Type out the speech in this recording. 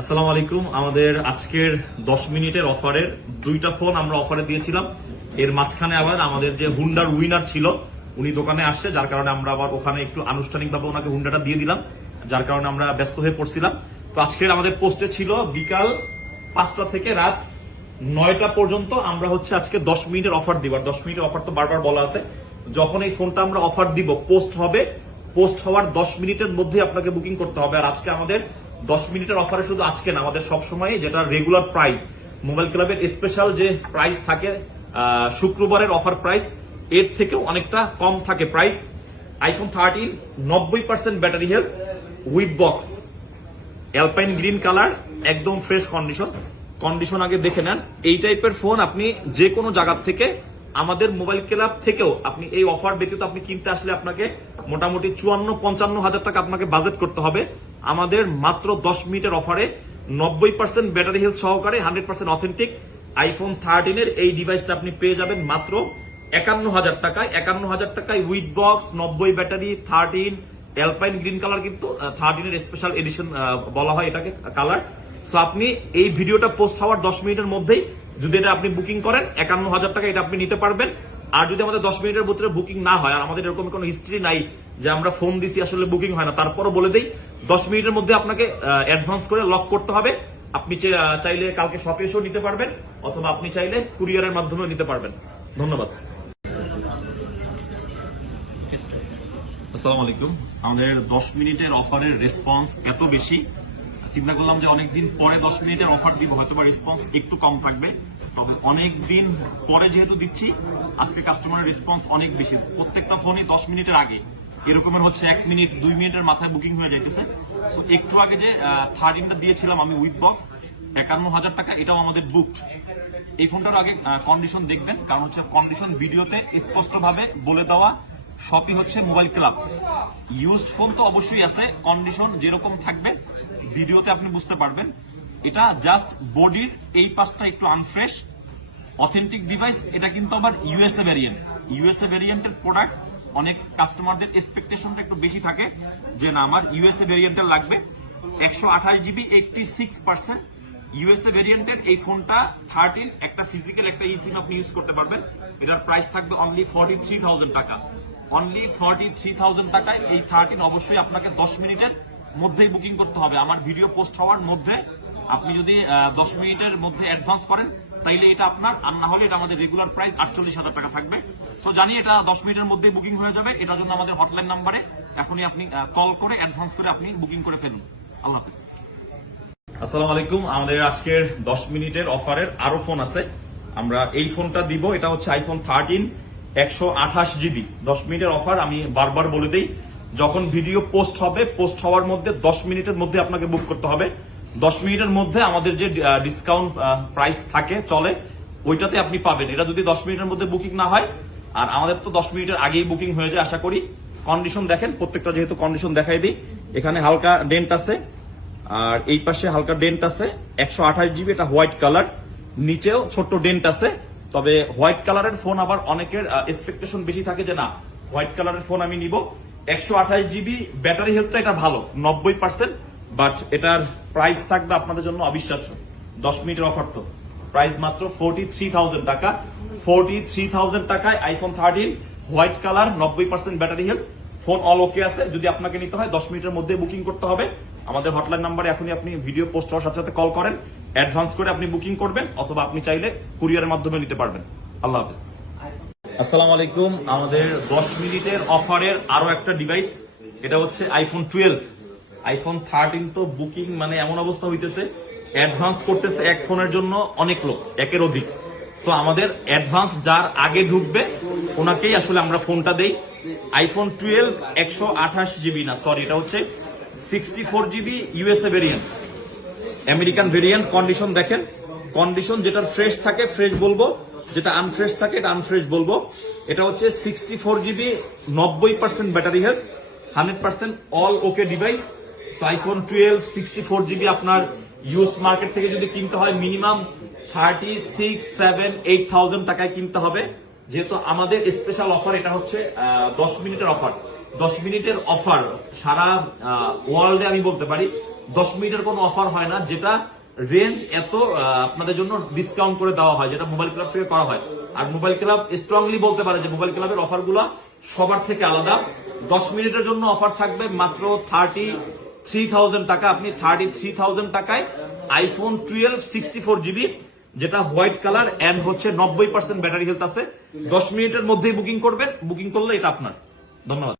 আসসালামু আলাইকুম। আমাদের আজকের 10 মিনিটের অফারের দুইটা ফোন আমরা অফারে দিয়েছিলাম। এর মাঝখানে আবার আমাদের যে হুন্ডার উইনার ছিল, উনি দোকানে আসছে, যার কারণে আমরা আবার ওখানে একটু আনুষ্ঠানিকভাবে ওনাকে হুন্ডাটা দিয়ে দিলাম, যার কারণে আমরা ব্যস্ত হয়ে পড়ছিলাম। তো আজকের আমাদের পোস্টে ছিল, বিকাল পাঁচটা থেকে রাত নয়টা পর্যন্ত আমরা হচ্ছে আজকে দশ মিনিটের অফার দিব। আর দশ মিনিটের অফার তো বারবার বলা আছে। যখন এই ফোনটা আমরা অফার দিব, পোস্ট হবে, পোস্ট হওয়ার দশ মিনিটের মধ্যে আপনাকে বুকিং করতে হবে। আর আজকে আমাদের দশ মিনিটের অফারে শুধু আজকে না, আমাদের সবসময় যেটা রেগুলার প্রাইস মোবাইল ক্লাবের স্পেশাল যে প্রাইস থাকে শুক্রবারের অফার প্রাইস এর থেকেও অনেকটা কম থাকে প্রাইস আইফোন থার্টিন নব্বই percent battery health with box alpine green colour একদম ফ্রেশ কন্ডিশন কন্ডিশন আগে দেখে নেন। এই টাইপের ফোন আপনি যে কোনো জায়গার থেকে, আমাদের মোবাইল ক্লাব থেকেও আপনি এই অফার ব্যতীত আপনি কিনতে আসলে আপনাকে মোটামুটি চুয়ান্ন, পঞ্চান্ন হাজার টাকা আপনাকে বাজেট করতে হবে। আমাদের মাত্র দশ মিনিটের অফারে নব্বই পার্সেন্ট ব্যাটারি হেলথ সহকারে হান্ড্রেড পার্সেন্ট অথেন্টিক আইফোন থার্টিনের এই ডিভাইসটা আপনি পেয়ে যাবেন মাত্র একান্ন হাজার টাকায়। একান্ন হাজার টাকায় উইথ বক্স নব্বই battery thirteen alpine green colour কিন্তু থার্টিনের স্পেশাল এডিশন বলা হয় এটাকে কালার সো আপনি এই ভিডিওটা পোস্ট হওয়ার দশ মিনিটের মধ্যেই যদি এটা আপনি বুকিং করেন, একান্ন হাজার টাকা এটা আপনি নিতে পারবেন। আর যদি আমাদের দশ মিনিটের ভিতরে বুকিং না হয়, আর আমাদের এরকম কোনো হিস্ট্রি নাই যে আমরা ফোন দিছি, আসলে বুকিং হয় না, তারপরও বলে দেই দশ মিনিটের মধ্যে আপনাকে অ্যাডভান্স করে লক করতে হবে। আপনি চাইলে কালকে শপে এসেও নিতে পারবেন, অথবা আপনি চাইলে কুরিয়ারের মাধ্যমেও নিতে পারবেন। ধন্যবাদ। আসসালামু আলাইকুম। আমাদের দশ মিনিটের অফারের রেসপন্স এত বেশি। চিন্তা করলাম যে অনেকদিন পরে দশ মিনিটের অফার দিব হয়তো বা রেসপন্স একটু কম থাকবে। তবে অনেক দিন পরে যেহেতু দিচ্ছি, আজকে কাস্টমারের রেসপন্স অনেক বেশি। প্রত্যেকটা ফোনই দশ মিনিটের আগে। এরকমের হচ্ছে এক মিনিট, দুই মিনিটের মাথায় বুকিং হয়ে যাইতেছে। সো একটু আগে যে থার্ড থার্টিনটা দিয়েছিলাম আমি উইথ বক্স একান্ন হাজার টাকা, এটাও আমাদের বুকড এই ফোনটার আগে কন্ডিশন দেখবেন, কারণ হচ্ছে কন্ডিশন ভিডিওতে স্পষ্টভাবে বলে দেওয়া সবই হচ্ছে মোবাইল ক্লাব ইউজড ফোন তো অবশ্যই আছে কন্ডিশন যেরকম থাকবে, ভিডিওতে আপনি বুঝতে পারবেন। এটা জাস্ট বডির এই পাশটা একটু আনফ্রেশ অথেন্টিক ডিভাইস এটা কিন্তু আবার ইউএসএ ভ্যারিয়েন্ট ইউএসএ ভ্যারিয়েন্টের প্রোডাক্ট অনেক কাস্টমারদের এক্সপেকটেশনটা একটু বেশি থাকে যে না, আমার ইউএসএ ভ্যারিয়েন্টের লাগবে। একশো আঠাশ GB eighty six percent USA ভেরিয়েন্টের এই ফোনটা থার্টিন একটা ফিজিক্যাল একটা ই সিম আপনি ইউজ করতে পারবেন। এটার প্রাইস থাকবে অনলি ফর্টি থ্রি থাউজেন্ড টাকা। অনলি ফর্টি থ্রি থাউজেন্ড টাকায় এই থার্টিন অবশ্যই আপনাকে দশ মিনিটের মধ্যেই বুকিং করতে হবে। আমার ভিডিও পোস্ট হওয়ার মধ্যে আপনি যদি দশ মিনিটের মধ্যে অ্যাডভান্স করেন তাইলে এটা আপনার, আর না হলে এটা আমাদের রেগুলার প্রাইস আটচল্লিশ হাজার টাকা থাকবে। সো জানি এটা দশ মিনিটের মধ্যে বুকিং হয়ে যাবে, এটার জন্য আমাদের হটলাইন নাম্বারে এখনই আপনি কল করে অ্যাডভান্স করে আপনি বুকিং করে ফেলুন। আল্লাহ হাফিজ। আসসালামু আলাইকুম, আমাদের আজকের 10 মিনিটের অফারের আরও ফোন আছে। আমরা এই ফোনটা দিব, এটা হচ্ছে আইফোন থার্টিন একশো আঠাশ জিবি দশ মিনিটের অফার আমি বারবার বলে দিই, যখন ভিডিও পোস্ট হবে পোস্ট হওয়ার মধ্যে 10 মিনিটের মধ্যে আপনাকে বুক করতে হবে। 10 মিনিটের মধ্যে আমাদের যে ডিসকাউন্ট প্রাইস থাকে, চলে, ওইটাতে আপনি পাবেন। এটা যদি 10 মিনিটের মধ্যে বুকিং না হয়, আর আমাদের তো 10 মিনিটের আগেই বুকিং হয়ে যায়, আশা করি। কন্ডিশন দেখেন, প্রত্যেকটা যেহেতু কন্ডিশন দেখাই দিই। এখানে হালকা ডেন্ট আছে, আর এই পাশে হালকা ডেন্ট আছে। একশো আঠাশ জিবি এটা হোয়াইট কালার নিচেও ছোট্ট ডেন্ট আছে। তবে হোয়াইট কালারের ফোন আবার অনেকের এক্সপেকটেশন বেশি থাকে যে না হোয়াইট কালারের ফোন আমি নিব। একশো আঠাশ জিবি ব্যাটারি হেলথটা এটা ভালো, নব্বই পার্সেন্ট বাট এটার প্রাইস থাকবে আপনাদের জন্য অবিশ্বাস্য। দশ মিনিটের অফার তো। প্রাইস মাত্র ফোরটি থ্রি থাউজেন্ড টাকা। ফোরটি থ্রি থাউজেন্ড টাকায় আইফোন থার্টিন হোয়াইট কালার নব্বই percent battery health phone all okay আছে। যদি আপনাকে নিতে হয়, দশ মিনিটের মধ্যে বুকিং করতে হবে। আমাদের হটলাইন নাম্বারে এখনই আপনি ভিডিও পোস্ট হওয়ার সাথে সাথে কল করেন। অ্যাডভান্স করে আপনি বুকিং করবেন, অথবা আপনি চাইলে কুরিয়ারের মাধ্যমে নিতে পারবেন। আল্লাহ হাফিজ। আসসালামু আলাইকুম। আমাদের 10 মিনিটের অফারের আরও একটা ডিভাইস এটা হচ্ছে আইফোন টুয়েলভ আইফোন থার্টিন তো বুকিং মানে এমন অবস্থা হইতেছে অ্যাডভান্স করতেছে এক ফোনের জন্য অনেক লোক, একের অধিক। সো আমাদের অ্যাডভান্স যার আগে ঢুকবে, ওনাকেই আসলে আমরা ফোনটা দেই। আইফোন টুয়েলভ একশো আঠাশ জিবি না সরি এটা হচ্ছে sixty four GB USA variant American variant condition দেখেন। কন্ডিশন যেটা ফ্রেশ থাকে ফ্রেশ বলব। যেটা আনফ্রেশ থাকে, এটা আনফ্রেশ বলব। এটা হচ্ছে সিক্সটি ফোর জিবি নব্বই percent battery health hundred percent all okay device iPhone twelve sixty four GB আপনার ইউজ মার্কেট থেকে যদি কিনতে হয় minimum thirty six seven eight thousand টাকায় কিনতে হবে। যেহেতু আমাদের স্পেশাল অফার এটা হচ্ছে দশ মিনিটের অফার দশ মিনিটের অফার সারা ওয়ার্ল্ডে আমি বলতে পারি, দশ মিনিটের কোনো অফার হয় না, যেটা রেঞ্জ এত আপনাদের জন্য ডিসকাউন্ট করে দেওয়া হয়, যেটা মোবাইল ক্লাব থেকে করা হয়। আর মোবাইল ক্লাব স্ট্রংলি বলতে পারে যে মোবাইল ক্লাবের অফারগুলো সবার থেকে আলাদা। দশ মিনিটের জন্য অফার থাকবে মাত্র থার্টি থ্রি থাউজেন্ড টাকা, আপনি থার্টি থ্রি থাউজেন্ড টাকায় iPhone twelve sixty four GB যেটা হোয়াইট কালার এন্ড হচ্ছে নব্বই পার্সেন্ট ব্যাটারি হেলথ আছে। দশ মিনিটের মধ্যেই বুকিং করবেন। বুকিং করলে এটা আপনার। ধন্যবাদ।